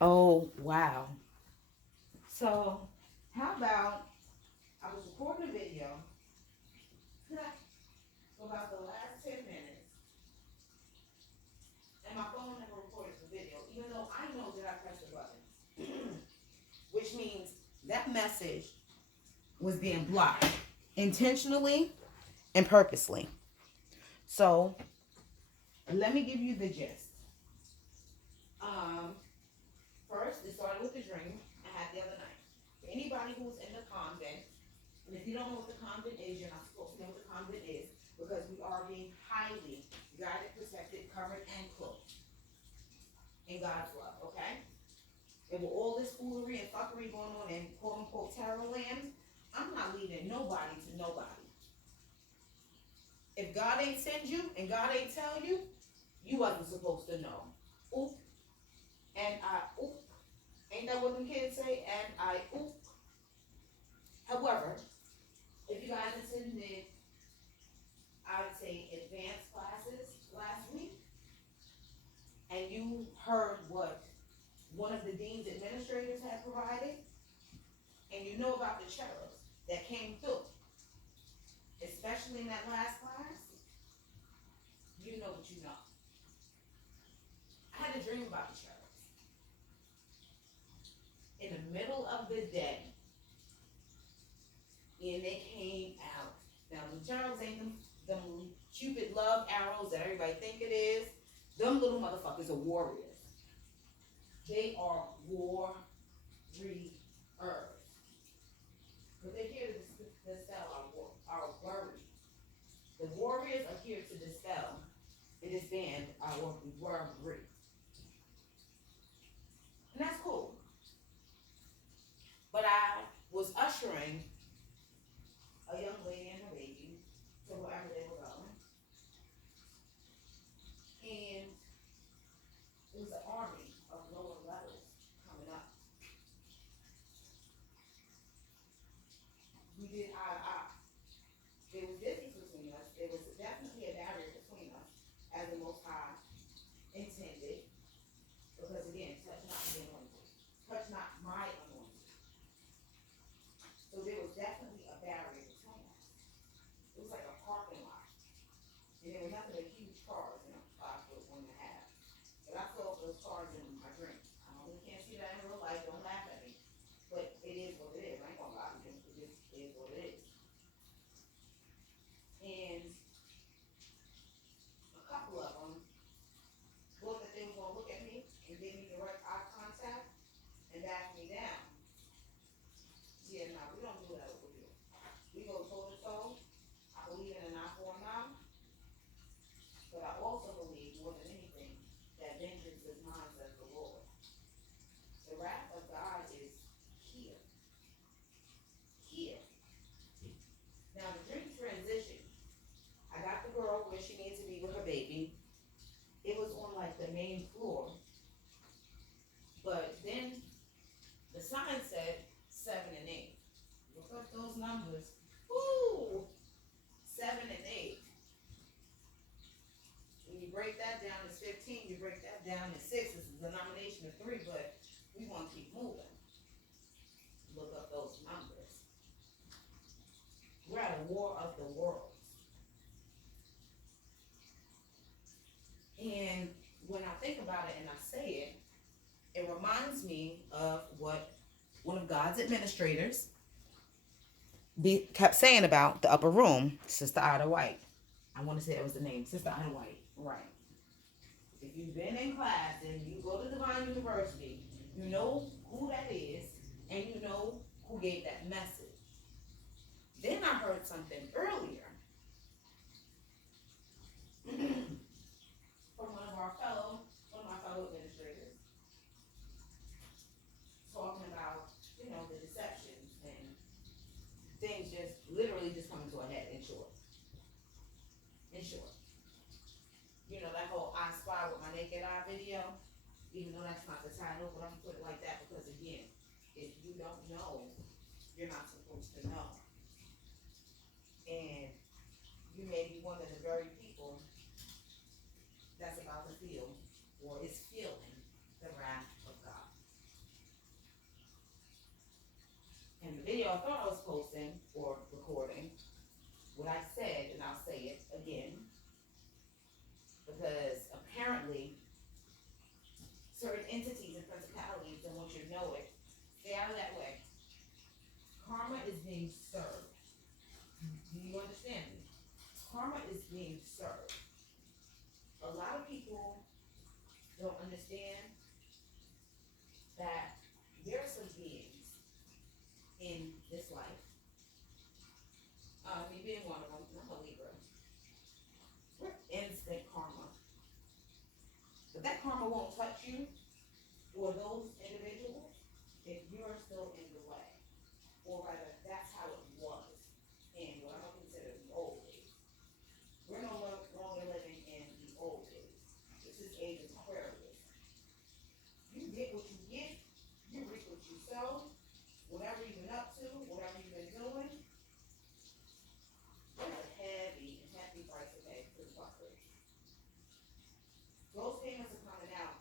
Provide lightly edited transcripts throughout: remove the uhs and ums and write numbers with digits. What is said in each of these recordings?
Oh, wow. So, how about I was recording a video for about the last 10 minutes, and my phone never recorded the video, even though I know that I pressed the button, which means that message was being blocked intentionally and purposely. So, let me give you the gist. Um, First, it started with the dream I had the other night. For anybody who's in the convent, and if you don't know what the convent is, you're not supposed to know what the convent is because we are being highly guided, protected, covered, and cloaked in God's love, okay? And with all this foolery and fuckery going on in quote unquote tarot land, I'm not leaving nobody to nobody. If God ain't send you and God ain't tell you, you wasn't supposed to know. Oop, and I oop. Ain't that what them kids say? And I oop. However, if you guys attended, I would say advanced classes last week, and you heard what one of the dean's administrators had provided, and you know about the cherubs that came through, especially in that last class, you know what you know. I had a dream about the cherubs. In the middle of the day, and they came out. Now, the cherubs ain't them Cupid love arrows that everybody think it is. Them little motherfuckers are warriors. They are warriors. But they're here to dispel our worry. The warriors are here to dispel and disband our worry. And that's cool. But I was ushering a young lady and her baby to wherever they were going. And it was an army of lower levels coming up. We did eye to eye. There was distance between us. There was definitely a barrier between us as the Most High intended. Because again, touch not the anointed. Touch not my anointed. So there was definitely a barrier between us. It was like a parking lot. And there were nothing but huge cars, 5 foot, 1.5. But I saw those cars in my dream. I know you can't see that in real life, don't laugh at me. But it is what it is. I ain't gonna lie to you. It just is what it is. And a couple of them thought that they were gonna look at me and give me direct eye contact and back me down. Yeah, no, we don't do that over here. We go toe to toe. I believe in an eye for an eye. But I also believe, more than anything, that vengeance is mine, says the Lord. The wrath of God is here. Here. Now, the dream transition. I got the girl where she needs to be with her baby. It was on like the main floor. But then the sign said 7 and 8. Look up those numbers. Ooh, 7 and 8. When you break that down, it's 15. You break that down, it's 6. It's a denomination of 3, but we want to keep moving. Look up those numbers. We're at a war of the worlds. And when I think about it and I say it, it reminds me of what one of God's administrators kept saying about the upper room, Sister Ida White. I want to say that was the name, Sister Ida White. Right. If you've been in class and you go to Divine University, you know who that is and you know who gave that message. Then I heard something earlier from one of my fellow administrators, talking about, the deceptions and things just literally just coming to a head in short. In short. That whole I Spy with my naked eye video, even though that's not the title, but I'm gonna put it like that because again, if you don't know, you're not supposed to know. And you may be one of the very people that's about to feel or is feeling the wrath of God. video I thought I was posting or recording what I said, and I'll say it again, because apparently certain entities and principalities don't want you to know it. Stay out of that way. Karma is being served. Do you understand me? Karma is being served. A lot of people don't understand that there are some beings in this life. Me being one of them, I'm a Libra. We're instant karma. But that karma won't touch you or those individuals if you're still in the way. Or rather, that's how it was in what I would consider the old days. We're no longer living in the old days. This is age of Aquarius. You get what you get, you reap what you sow. Whatever you've been up to, whatever you've been doing, there's a heavy, heavy price to pay for the fuckers. Those payments are coming out.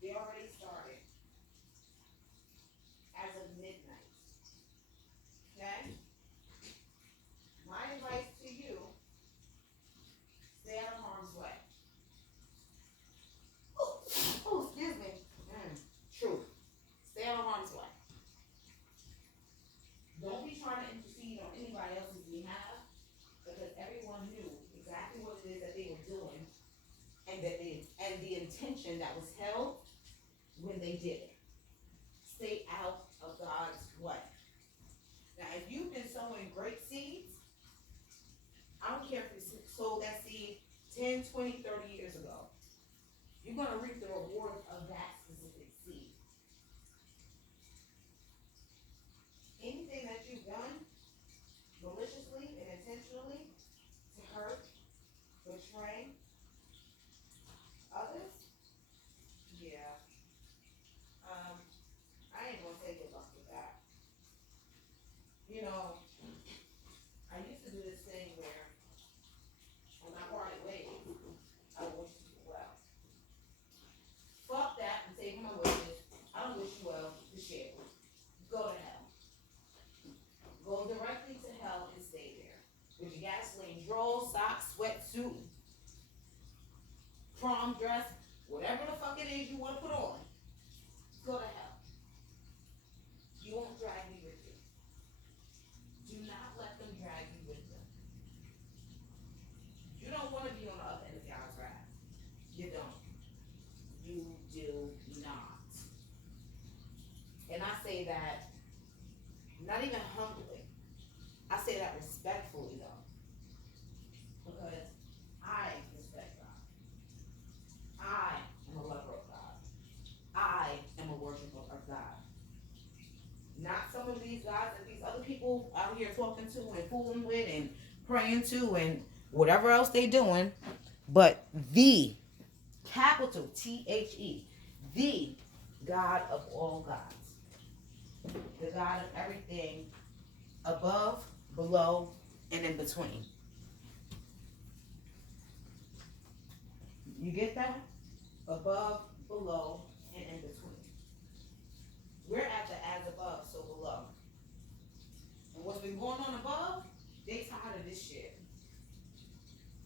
They already started as of midnight. Okay? My advice to you, stay out of harm's way. Oh, excuse me. Truth. Stay out of harm's way. Don't be trying to intercede on anybody else's behalf, because everyone knew exactly what it is that they were doing, and the intention that was held when they did it. Stay out of God's way. Now, if you've been sowing great seeds, I don't care if you sowed that seed 10, 20, 30 years ago. You're going to reap the rewards of that specific seed. Anything that you've done maliciously and intentionally to hurt, betray others, yeah, I ain't gonna say good luck with that. You know, I used to do this thing where when I parted ways, I wish you well. Fuck that and saving my wishes. I don't wish you well. The shit. Go to hell. Go directly to hell and stay there. With your gasoline draw, socks, sweatsuit, prom dress, whatever the fuck it is you want to put on. Go to hell. You won't drag me with you. Do not let them drag you with them. You don't want to be on the other end of God's wrath. You don't. You do not. And I say that not even humbly. I say that respectfully though. Because I respect God. I am a lover of God. I am a worshiper of God. Not some of these gods that these other people out here talking to and fooling with and praying to and whatever else they doing, but the capital T-H-E, the God of all gods, the God of everything above, below, and in between. You get that? Above, below, and in between. We're at the as above, so below. And what's been going on above, they tired of this shit.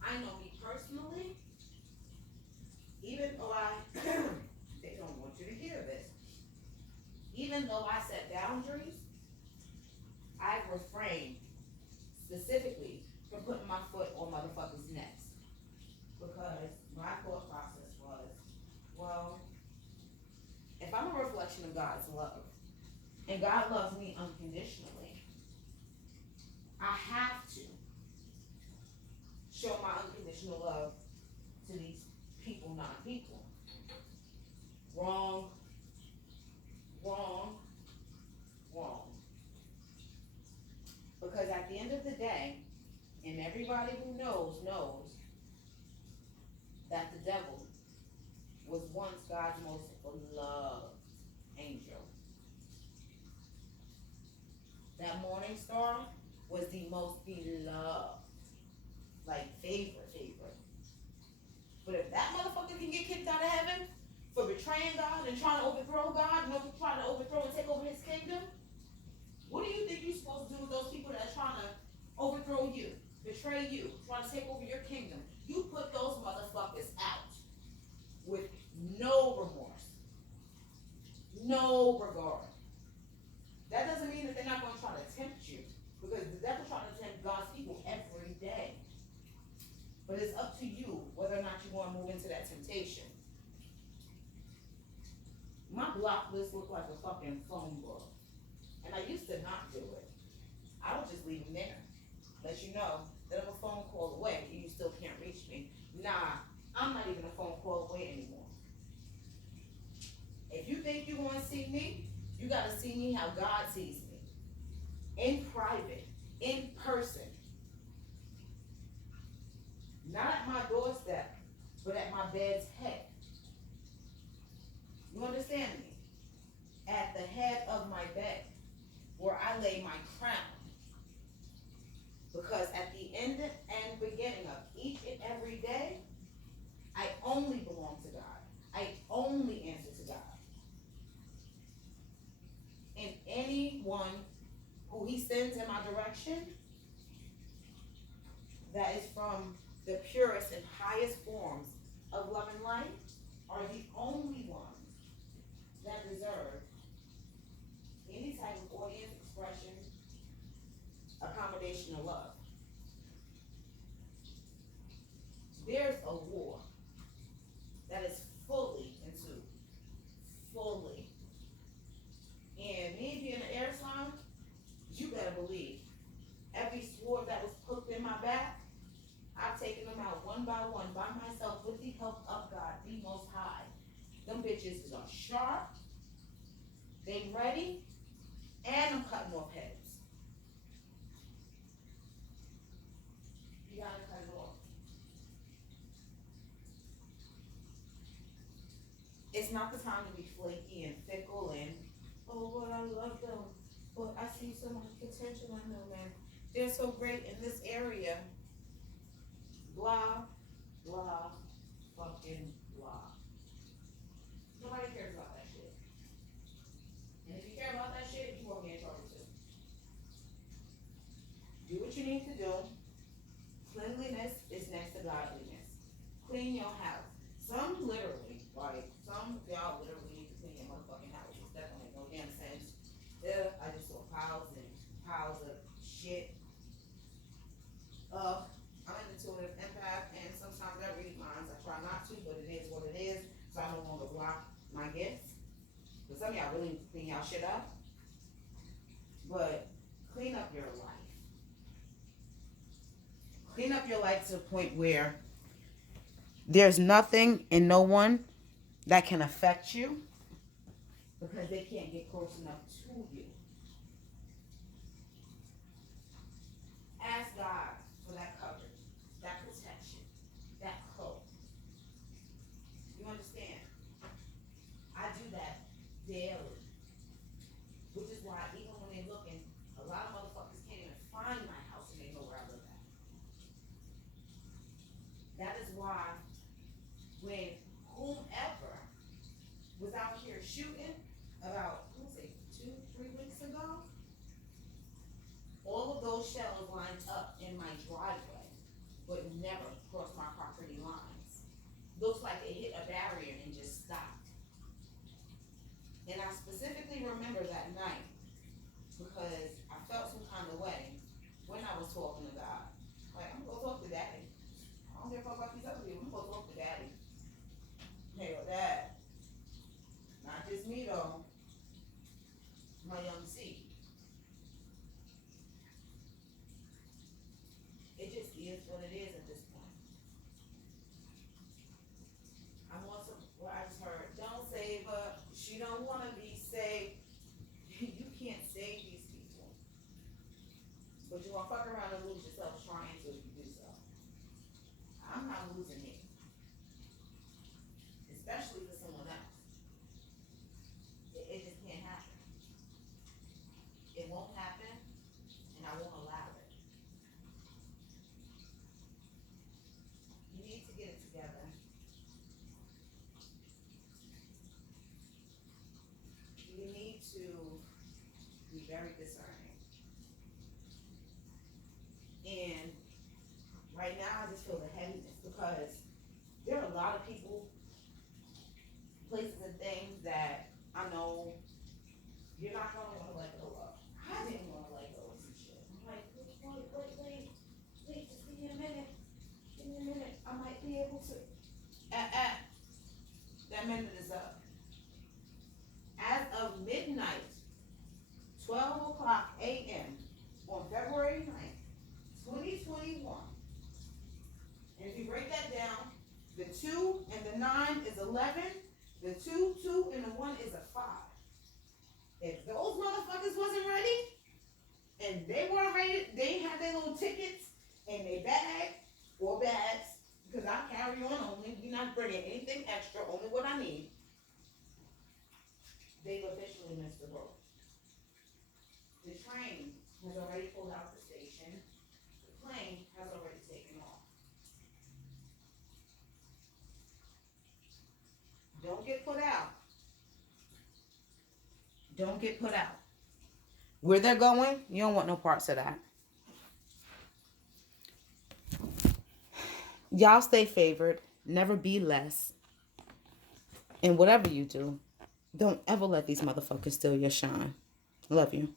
I know me personally, even though they don't want you to hear this. Even though I set boundaries, I've refrained specifically from putting my foot on motherfuckers' necks. Because my thought process was, well, if I'm a reflection of God's love, and God loves me unconditionally, I have to show my unconditional love to these people, non-people. Wrong, wrong, wrong. Because at the end of the day, and everybody who knows that the devil was once God's most beloved angel. That morning star was the most beloved, like favorite. But if that motherfucker can get kicked out of heaven for betraying God and trying to overthrow God, trying to overthrow and take over his kingdom, betray you, trying to take over your kingdom, you put those motherfuckers out with no remorse, no regard. That doesn't mean that they're not going to try to tempt you, because the devil's trying to tempt God's people every day. But it's up to you whether or not you want to move into that temptation. My block list looked like a fucking phone book. And I used to not do it. I would just leave them there. Let you know that I'm a phone call away and you still can't reach me. Nah, I'm not even a phone call away anymore. If you think you want to see me, you got to see me how God sees me. In private, in person. Not at my doorstep, but at my bed's head. You understand me? At the head of my bed, where I lay my crown. Because at the end and beginning of each and every day, I only belong to God. I only answer to God. And anyone who he sends in my direction, that is from the purest and highest forms of love and light, are the only ones that deserve any type of audience expression, accommodation, or love. There's a war that is fully ensued. Fully. And me being an air sign, you better believe every sword that was poked in my back, I've taken them out one by one by myself with the help of God, the Most High. Them bitches are sharp, they ready, and I'm cutting off heads. You gotta cut it off. It's not the time to be flaky and fickle and, oh, Lord, I love them, but I see so much potential in them, and they're so great in this area. Blah, blah, fucking blah. Nobody cares about that shit. And if you care about that shit, you won't be in trouble too. Do what you need to do. Cleanliness is next to godliness. Clean your house. Some literally, like, some y'all literally need to clean your motherfucking houses. That don't make no damn sense. Yeah, I just saw piles and piles of shit. I'm an intuitive empath, and sometimes I read minds. I try not to, but it is what it is. So I no longer block my gifts. But some of y'all really need to clean y'all shit up. But clean up your life. Clean up your life to the point where there's nothing and no one that can affect you because they can't get close enough to you. Ask God for that coverage, that protection, that cloak. You understand? I do that daily. Which is why even when they're looking, a lot of motherfuckers can't even find my house and they know where I live at. That is why when whomever was out here shooting about, what was it, 2-3 weeks ago, all of those shells lined up in my driveway, but never crossed my property lines. Looks like it hit a barrier and just stopped. And I specifically remember that night because I felt some kind of way when I was talking to God. Like, I'm gonna go talk to Daddy. I don't give a fuck about these other people. I'm gonna go talk to Daddy. Hey, Dad. Not just me though. My young seed. It just is what it is at this point. I want some. What I just heard. Don't save her. She don't want to be saved. You can't save these people. But you're gonna fuck around and lose yourself trying to if you do so. I'm not losing it. Especially for someone else. It just can't happen. It won't happen, and I won't allow it. You need to get it together. You need to be very discerning. And this up. As of midnight, 12 o'clock a.m. on February 9th, 2021. And if you break that down, the 2 and the 9 is 11. The 2 and the 1 is a 5. If those motherfuckers wasn't ready, and they weren't ready, they had their little tickets in their bag or bags, because I carry on only. We're not bringing anything extra, only what I need. They've officially missed the boat. The train has already pulled out the station. The plane has already taken off. Don't get put out. Don't get put out. Where they're going, you don't want no parts of that. Y'all stay favored. Never be less. And whatever you do, don't ever let these motherfuckers steal your shine. Love you.